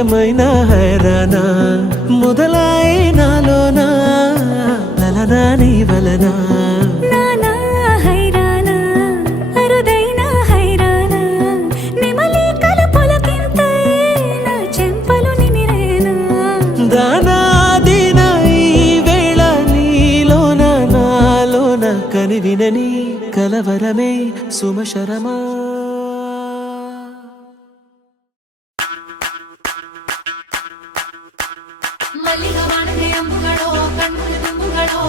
ఏమైనా హైరానా మొదలాయి నాలోనా వలనా నీ వలనా నానా హైరానా అరుదైన హైరానా నెమలి కలుపులకింతై నా చెంపలు నిమిరేనా దానాదిన ఈ వేళ నీలోన నాలోన కనివినని కలవరమే సుమశరమా ಮಲ್ಲಿಗ ವಾಣದೆ ಅಂಬುಗಳೋ ಕಣ್ಣುಗಳ ತುಂಬುಗಳೋ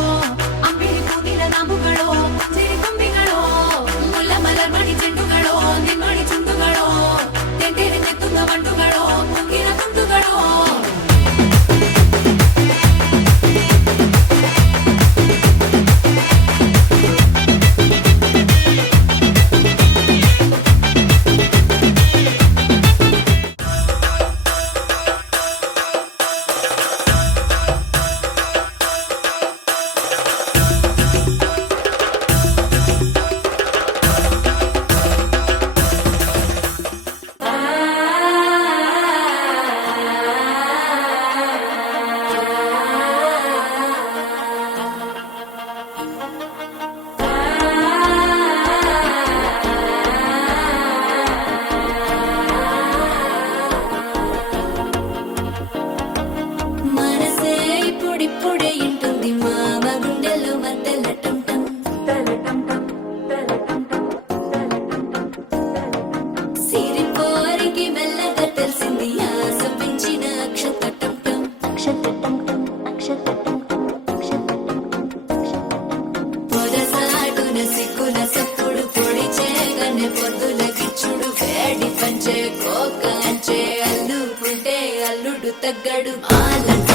ಅಂಬಿಳಿ ಕೂದಿನ ನಾಮುಗಳೋ ಸಿರಿ ಕೊಂಬಿಗಳೋ ಮುಲ್ಲ ಮಲರ್ ಮಣಿ ಚೆಂಡುಗಳೋ ನಿನ್ಮಣಿ ಚುಂಡುಗಳೋ ತೆಂಟೆರೆ ತೆತ್ತುಂಗ ಬಂಡುಗಳೋ ಮುಂಗಿನ ತುಂಡುಗಳೋ మనసే ఇప్పుడిప్పుడే ఇంటుంది మామ గుండెల్లో మధ్యల టం టం సిరి కోరికి మెల్లగా తెలిసింది ఆశ పెంచిన అక్షత టం టం పొరసాటున సిగ్గుల సప్పుడు పొడి చేయగానే పొద్దుల గిచ్చుడు వేడి పంచే కోక అంచే అల్లుకుంటే అల్లుడు తగ్గడు ఆలంట